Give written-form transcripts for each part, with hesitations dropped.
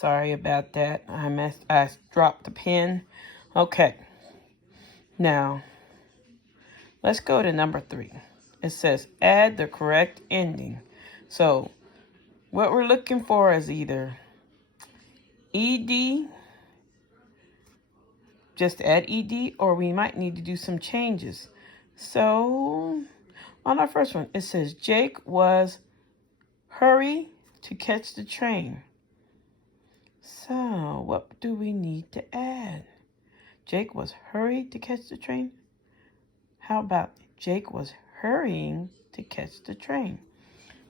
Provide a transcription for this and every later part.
Sorry about that. I dropped the pen. Okay. Now, let's go to number 3. It says add the correct ending. So, what we're looking for is either ED, just add ED, or we might need to do some changes. So, on our first one, it says Jake was hurry to catch the train. So, what do we need to add? Jake was hurried to catch the train. How about Jake was hurrying to catch the train?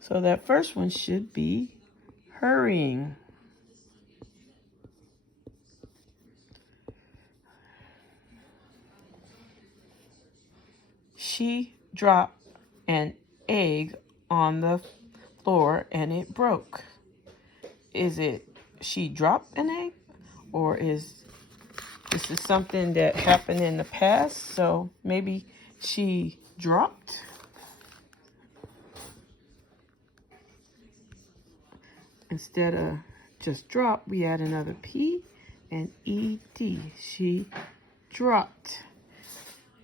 So that first one should be hurrying. She dropped an egg on the floor and it broke. Is it she dropped an egg? Or is this is something that happened in the past? So maybe she dropped. Instead of just drop, we add another P and ED. She dropped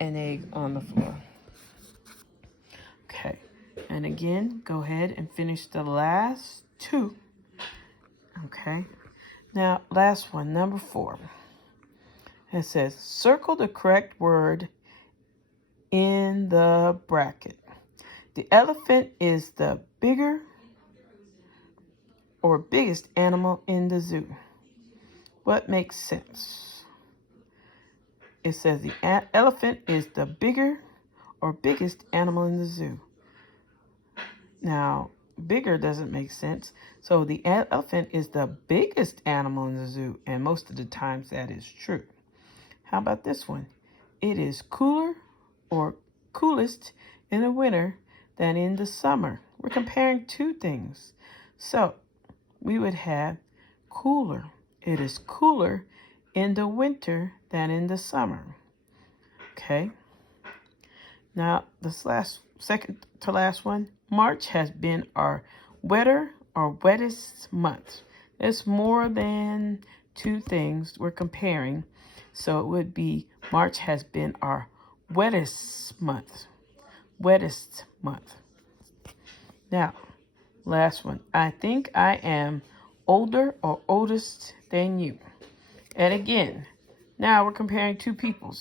an egg on the floor. Okay, and again, go ahead and finish the last 2. Okay, now last one, number 4. It says, circle the correct word in the bracket. The elephant is the bigger or biggest animal in the zoo. What makes sense? It says the elephant is the bigger or biggest animal in the zoo. Now, bigger doesn't make sense. So the elephant is the biggest animal in the zoo, and most of the times that is true. How about this one? It is cooler or coolest in the winter than in the summer. We're comparing 2 things. So we would have cooler. It is cooler in the winter than in the summer. Okay. Now, this second to last one. March has been our wetter or wettest month. It's more than 2 things we're comparing. So it would be March has been our wettest month. Wettest month. Now, last one. I think I am older or oldest than you. And again, now we're comparing 2 people,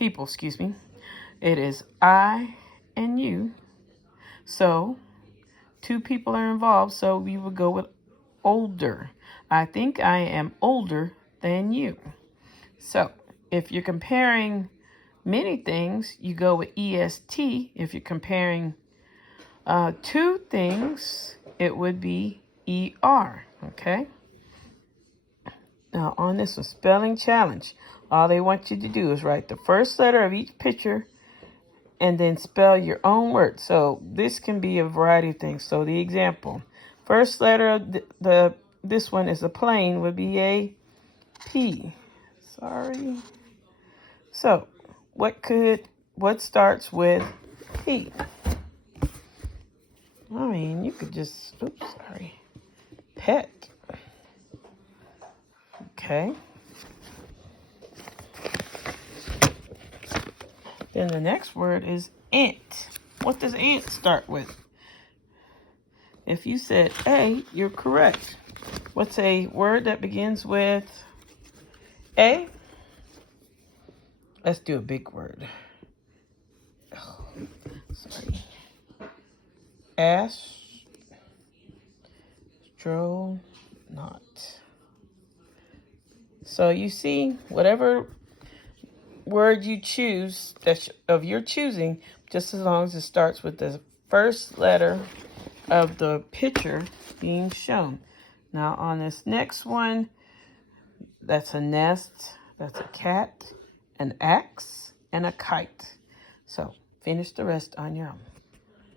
excuse me. It is I and you. So 2 people are involved, so we would go with older. I think I am older than you. So if you're comparing many things, you go with EST. If you're comparing 2 things, it would be ER. Okay. Now on this one, spelling challenge, all they want you to do is write the first letter of each picture and then spell your own word. So this can be a variety of things. So the example, first letter of this one is a plane, would be a P. Sorry. So what starts with P? I mean, you could just, pet. Okay. Then the next word is ant. What does ant start with? If you said A, you're correct. What's a word that begins with A? Let's do a big word. Oh, sorry. Astronaut. So you see, whatever word you choose that's of your choosing, just as long as it starts with the first letter of the picture being shown. Now on this next one, that's a nest, that's a cat, an axe, and a kite. So finish the rest on your own.